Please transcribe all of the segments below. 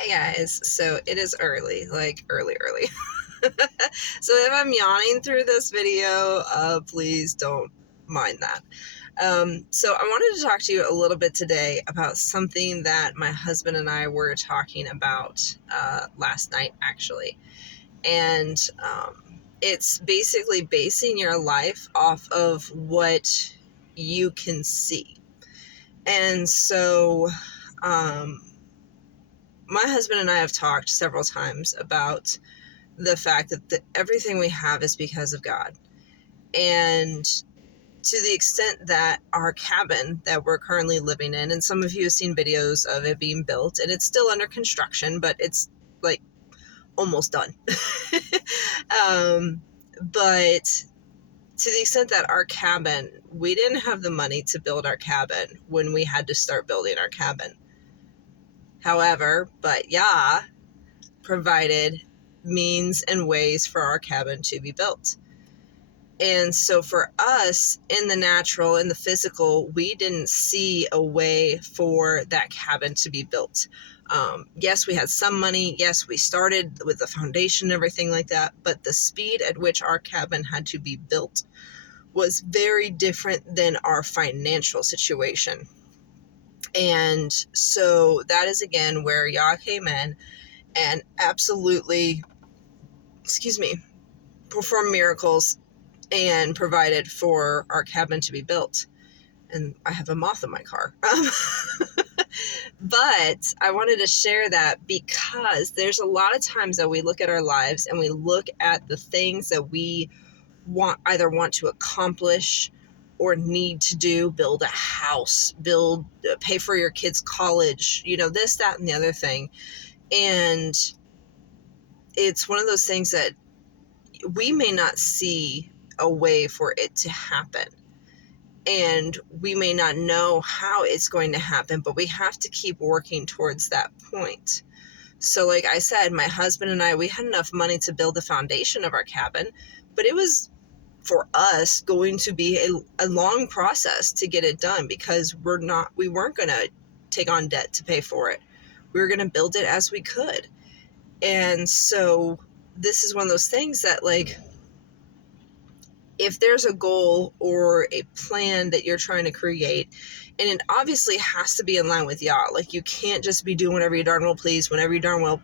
Hey guys, so it is early, like early. So if I'm yawning through this video, please don't mind that. So I wanted to talk to you a little bit today about something that my husband and I were talking about last night, actually. And it's basically basing your life off of what you can see. And so, um, my husband and I have talked several times about the fact that everything we have is because of God. And to the extent that our cabin that we're currently living in, and some of you have seen videos of it being built, and it's still under construction, but it's like almost done. um, but to the extent that our cabin, we didn't have the money to build our cabin when we had to start building our cabin. However, but Yah provided means and ways for our cabin to be built. And so for us, in the natural, in the physical, we didn't see a way for that cabin to be built. Yes, we had some money. Yes, we started with the foundation and everything like that. But the speed at which our cabin had to be built was very different than our financial situation. And so that is again where Yah came in and absolutely, performed miracles and provided for our cabin to be built. And I have a moth in my car. But I wanted to share that because there's a lot of times that we look at our lives and we look at the things that we either want to accomplish or need to do, build a house, pay for your kids' college, this, that, and the other thing. And it's one of those things that we may not see a way for it to happen. And we may not know how it's going to happen, but we have to keep working towards that point. So like I said, my husband and I, we had enough money to build the foundation of our cabin, but it was for us going to be a long process to get it done because we weren't going to take on debt to pay for it. We were going to build it as we could. And so this is one of those things that, like, if there's a goal or a plan that you're trying to create, and it obviously has to be in line with Yah. Like, you can't just be doing whatever you darn well please, whenever you darn well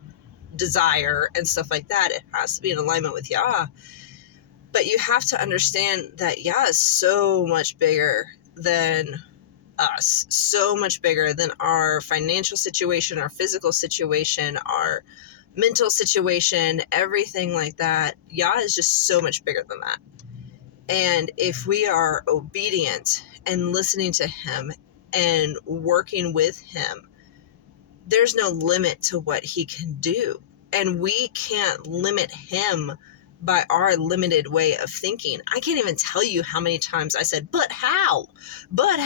desire and stuff like that. It has to be in alignment with Yah. But you have to understand that Yah is so much bigger than us, so much bigger than our financial situation, our physical situation, our mental situation, everything like that. Yah is just so much bigger than that. And if we are obedient and listening to him and working with him, there's no limit to what he can do. And we can't limit him by our limited way of thinking. I can't even tell you how many times I said, but how over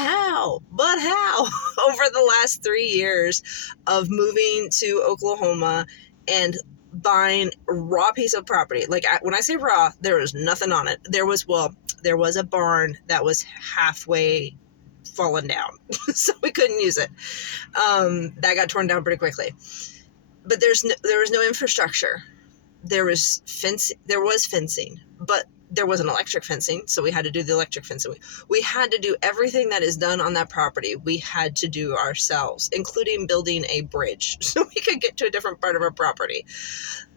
the last 3 years of moving to Oklahoma and buying a raw piece of property. Like, when I say raw, there was nothing on it. There was a barn that was halfway fallen down, so we couldn't use it. That got torn down pretty quickly. But there was no infrastructure. There was fencing, but there wasn't electric fencing, so we had to do the electric fencing. We had to do everything that is done on that property. We had to do ourselves, including building a bridge so we could get to a different part of our property.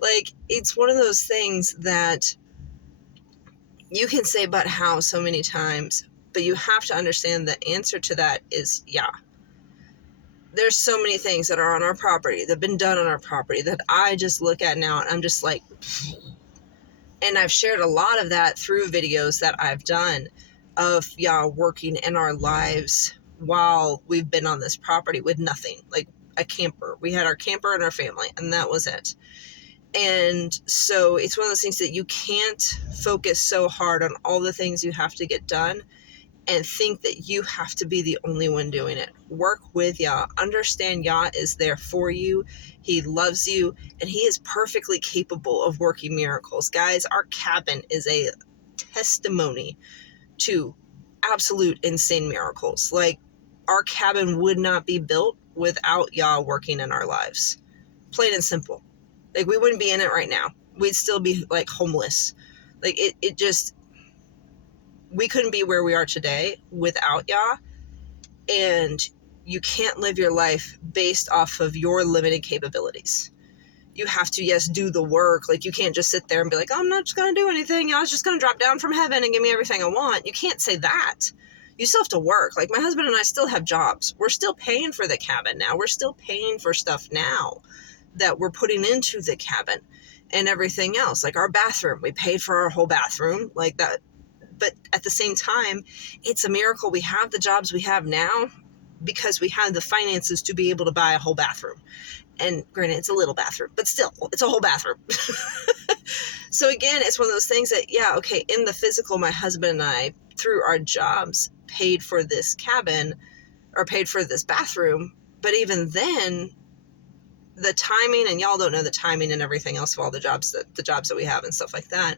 Like, it's one of those things that you can say but how so many times, but you have to understand the answer to that is Yah. There's so many things that are on our property, that have been done on our property, that I just look at now and I'm just like, and I've shared a lot of that through videos that I've done of Yah working in our lives while we've been on this property with nothing, like a camper. We had our camper and our family, and that was it. And so it's one of those things that you can't focus so hard on all the things you have to get done and think that you have to be the only one doing it. Work with Yah. Understand Yah is there for you. He loves you, and he is perfectly capable of working miracles. Guys, our cabin is a testimony to absolute insane miracles. Like, our cabin would not be built without Yah working in our lives. plain and simple. Like, we wouldn't be in it right now. We'd still be like homeless. Like, it just, we couldn't be where we are today without Yah. And you can't live your life based off of your limited capabilities. You have to, yes, do the work. Like, you can't just sit there and be like, oh, I'm not just going to do anything. Yah's just going to drop down from heaven and give me everything I want. You can't say that. You still have to work. Like, my husband and I still have jobs. We're still paying for the cabin now. We're still paying for stuff now that we're putting into the cabin and everything else. Like, our bathroom, we paid for our whole bathroom like that. But at the same time, it's a miracle we have the jobs we have now because we have the finances to be able to buy a whole bathroom. And granted, it's a little bathroom, but still, it's a whole bathroom. So again, it's one of those things that, yeah, okay, in the physical, my husband and I, through our jobs, paid for this cabin or paid for this bathroom. But even then, the timing, and y'all don't know the timing and everything else of all the jobs that we have and stuff like that.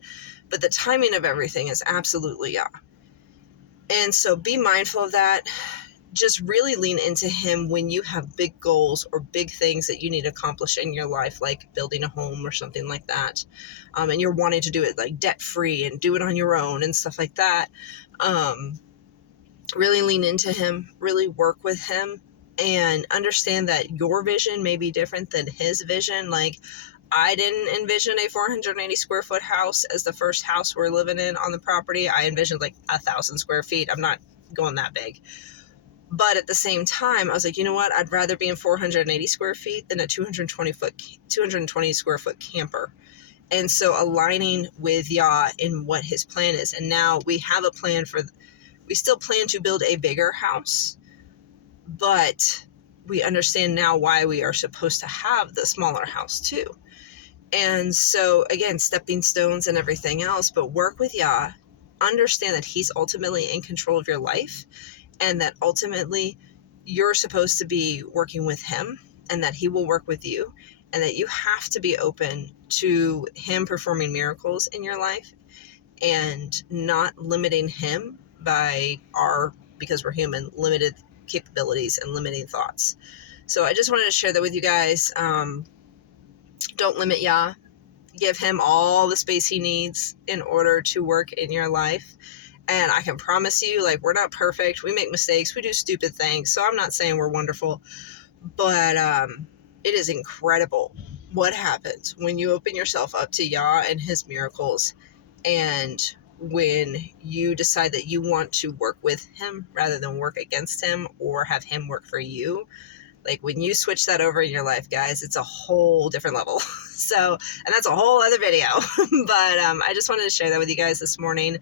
But the timing of everything is absolutely Yah. And so be mindful of that. Just really lean into him when you have big goals or big things that you need to accomplish in your life, like building a home or something like that. And you're wanting to do it like debt free and do it on your own and stuff like that. Really lean into him, really work with him, and understand that your vision may be different than his vision. Like, I didn't envision a 480 square foot house as the first house we're living in on the property. I envisioned like 1,000 square feet. I'm not going that big. But at the same time, I was like, you know what? I'd rather be in 480 square feet than a 220 square foot camper. And so aligning with Yah in what his plan is. And now we have a plan we still plan to build a bigger house, but we understand now why we are supposed to have the smaller house too. And so again, stepping stones and everything else, but work with Yah, understand that he's ultimately in control of your life, and that ultimately you're supposed to be working with him, and that he will work with you, and that you have to be open to him performing miracles in your life and not limiting him by because we're human, limited capabilities and limiting thoughts. So I just wanted to share that with you guys. Don't limit Yah. Give him all the space he needs in order to work in your life. And I can promise you, like, we're not perfect. We make mistakes. We do stupid things. So I'm not saying we're wonderful, but it is incredible what happens when you open yourself up to Yah and his miracles. And when you decide that you want to work with him rather than work against him or have him work for you, like, when you switch that over in your life, guys, it's a whole different level. So, and that's a whole other video. But I just wanted to share that with you guys this morning.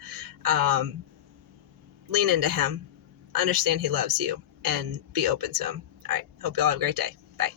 Lean into him, understand he loves you, and be open to him. All right. Hope you all have a great day. Bye.